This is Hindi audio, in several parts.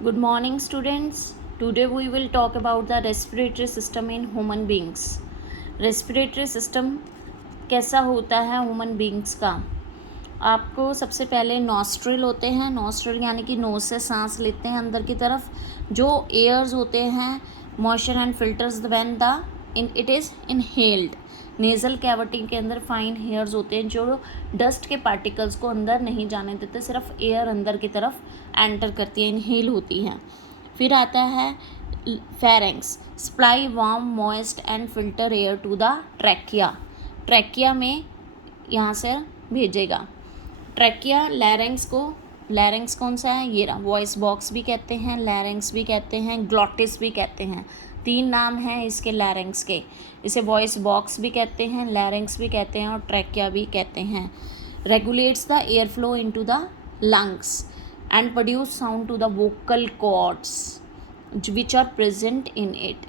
Good morning, students. Today we will talk about the respiratory system in human beings. Respiratory system कैसा होता है ह्यूमन बींग्स का। आपको सबसे पहले नॉस्ट्रिल होते हैं, नॉस्ट्रिल यानी कि नोज से सांस लेते हैं अंदर की तरफ। जो एयर्स होते हैं moisture and filters when the it is inhaled. Nasal cavity के अंदर फाइन हेयर्स होते हैं जो डस्ट के पार्टिकल्स को अंदर नहीं जाने देते, सिर्फ एयर अंदर की तरफ एंटर करती है, इनहेल होती हैं। फिर आता है pharynx, supply warm moist and filter air to the trachea. Trachea में यहाँ से भेजेगा। ट्रैकिया लैरिंग्स कौन सा है, ये रहा। वॉइस बॉक्स भी कहते हैं, लैरिंग्स भी कहते हैं, ग्लॉटिस भी कहते हैं। तीन नाम हैं इसके लैरिंग्स के। इसे वॉइस बॉक्स भी कहते हैं, लैरिंग्स भी कहते हैं और ट्रैकिया भी कहते हैं। Regulates the air flow into the lungs and produce sound to the vocal cords which are present in it.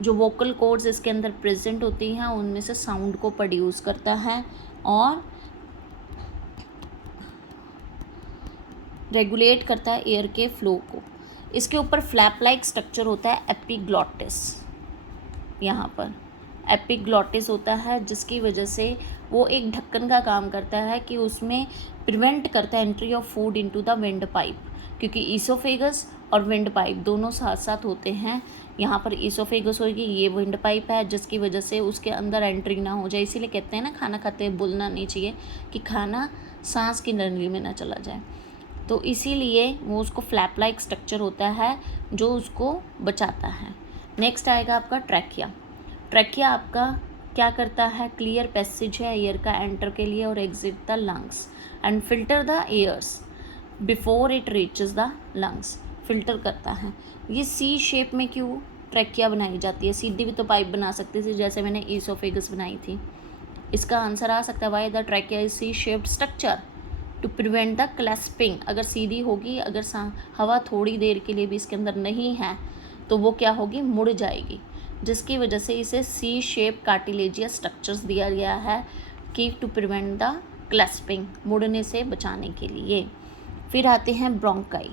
जो वोकल कॉर्ड्स इसके अंदर प्रेजेंट होती हैं उनमें से साउंड को प्रोड्यूस करता है और रेगुलेट करता है एयर के फ्लो को। इसके ऊपर फ्लैप लाइक स्ट्रक्चर होता है एपिग्लॉटिस। यहाँ पर एपिग्लॉटिस होता है जिसकी वजह से वो एक ढक्कन का काम करता है कि उसमें प्रिवेंट करता है entry of food into the wind pipe, क्योंकि ईसोफेगस और विंड पाइप दोनों साथ साथ होते हैं। यहाँ पर ईसोफेगस होगी, ये विंड पाइप है जिसकी वजह से उसके अंदर एंट्री ना हो जाए। इसीलिए कहते हैं ना खाना खाते बोलना नहीं चाहिए कि खाना सांस की नली में ना चला जाए, तो इसीलिए वो उसको फ्लैप लाइक स्ट्रक्चर होता है जो उसको बचाता है। नेक्स्ट आएगा आपका ट्रैकिया। ट्रैकिया आपका क्या करता है, क्लियर पैसेज है एयर का एंटर के लिए और exit the lungs and filter the airs before it reaches the lungs. Filter करता है। ये सी शेप में क्यों ट्रैकिया बनाई जाती है, सीधी भी तो पाइप बना सकती थी जैसे मैंने ईसोफेगस बनाई थी। इसका आंसर आ सकता है why the trachea is C shaped structure to prevent the collapsing. अगर सीधी होगी, अगर हवा थोड़ी देर के लिए भी इसके अंदर नहीं है तो वो क्या होगी, मुड़ जाएगी, जिसकी वजह से इसे सी शेप कार्टिलेजियस स्ट्रक्चर्स दिया गया है कि टू प्रिवेंट द क्लैस्पिंग, मुड़ने से बचाने के लिए। फिर आते हैं ब्रोंकाई।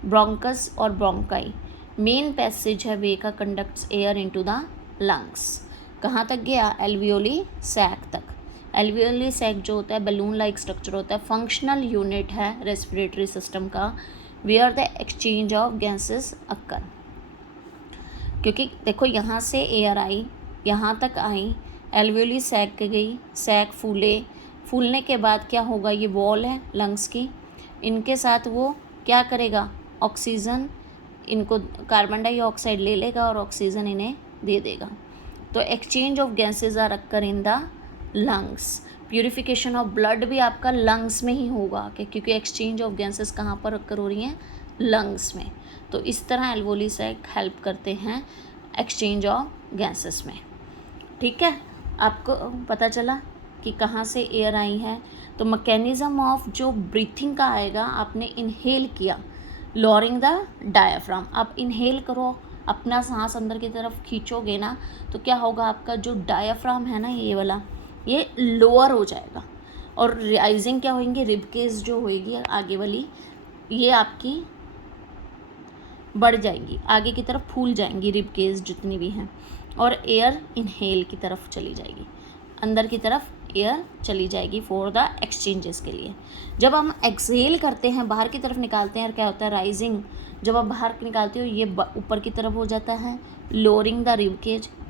ब्रोंकस और ब्रोंकाई मेन पैसेज है वे का, conducts air into the lungs. कहाँ तक गया, एल्वियोली सैक तक। एल्वियोली सैक जो होता है बलून लाइक स्ट्रक्चर होता है, फंक्शनल यूनिट है रेस्पिरेटरी सिस्टम का, where the exchange of gases occur. क्योंकि देखो यहाँ से एयर आई, यहाँ तक आई, एल्वियोली सैक गई, सैक फूलने के बाद क्या होगा, ये वॉल है लंग्स की, इनके साथ वो क्या करेगा, ऑक्सीजन, इनको कार्बन डाइऑक्साइड ले लेगा और ऑक्सीजन इन्हें दे देगा। तो exchange of gases are occur in the lungs. Purification of blood भी आपका लंग्स में ही होगा क्योंकि एक्सचेंज ऑफ गैसेस कहाँ पर अक्कर हो रही हैं, लंग्स में। तो इस तरह एल्वोली सैक हेल्प करते हैं एक्सचेंज ऑफ गैसेस में। ठीक है, आपको पता चला कि कहाँ से एयर आई है। तो मैकेनिज्म ऑफ जो ब्रीथिंग का आएगा, आपने इनहेल किया, लॉरिंग द डायाफ्राम। आप इनहेल करो, अपना सांस अंदर की तरफ खींचोगे ना तो क्या होगा, आपका जो डायाफ्राम है ना ये वाला, ये लोअर हो जाएगा और राइजिंग क्या होंगे, रिब केज जो होएगी आगे वाली, ये आपकी बढ़ जाएंगी, आगे की तरफ फूल जाएंगी रिब केज जितनी भी हैं, और एयर इनहेल की तरफ चली जाएगी, अंदर की तरफ एयर चली जाएगी फॉर द एक्सचेंजेस के लिए। जब हम एक्सहेल करते हैं, बाहर की तरफ निकालते हैं, क्या होता है, राइजिंग। जब आप बाहर निकालते हो ये ऊपर की तरफ हो जाता है, लोअरिंग द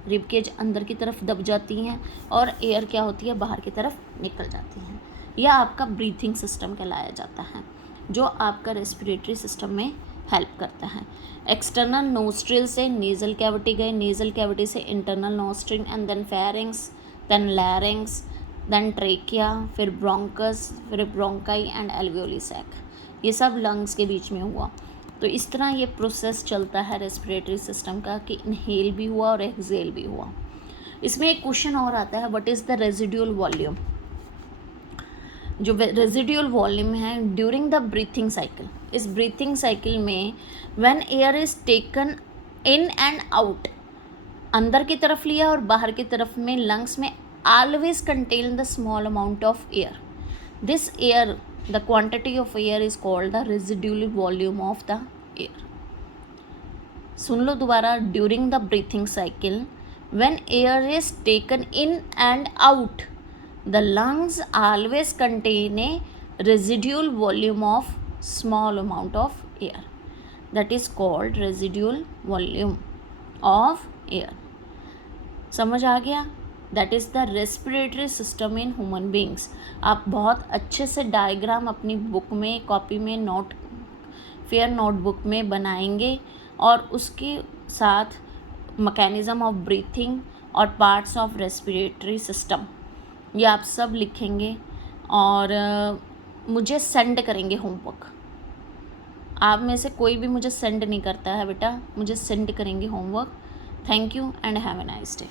रिब केज अंदर की तरफ दब जाती हैं और एयर क्या होती है, बाहर की तरफ निकल जाती हैं। यह आपका ब्रीथिंग सिस्टम कहलाया जाता है जो आपका रेस्पिरेटरी सिस्टम में हेल्प करता है। एक्सटर्नल नोस्ट्रिल से नेज़ल कैविटी गए, नेज़ल कैविटी से internal nostril and then pharynx, then larynx, then trachea, फिर ब्रोंकस, फिर ब्रोंकाई एंड एल्वियोली सैक। ये सब लंग्स के बीच में हुआ। तो इस तरह ये प्रोसेस चलता है रेस्पिरेटरी सिस्टम का कि इनहेल भी हुआ और एक्सहेल भी हुआ। इसमें एक क्वेश्चन और आता है, what is the residual volume. जो रेजिडुअल वॉल्यूम है ड्यूरिंग द ब्रीथिंग साइकिल, इस ब्रीथिंग साइकिल में when air is taken in and out, अंदर की तरफ लिया और बाहर की तरफ में, लंग्स में always contain the small amount of air. This air, the quantity of air is called the residual volume of the air. सुन लो दोबारा, during the breathing cycle when air is taken in and out the lungs always contain a residual volume of small amount of air, that is called residual volume of air. समझ आ गया? That is the respiratory system in human beings. आप बहुत अच्छे से डायग्राम अपनी बुक में, कॉपी में, फेयर नोटबुक में बनाएंगे और उसके साथ मैकेनिज्म ऑफ ब्रीथिंग और पार्ट्स ऑफ रेस्पिरेटरी सिस्टम ये आप सब लिखेंगे और मुझे सेंड करेंगे होमवर्क। आप में से कोई भी मुझे सेंड नहीं करता है बेटा, मुझे सेंड करेंगे homework. Thank you and have a nice day.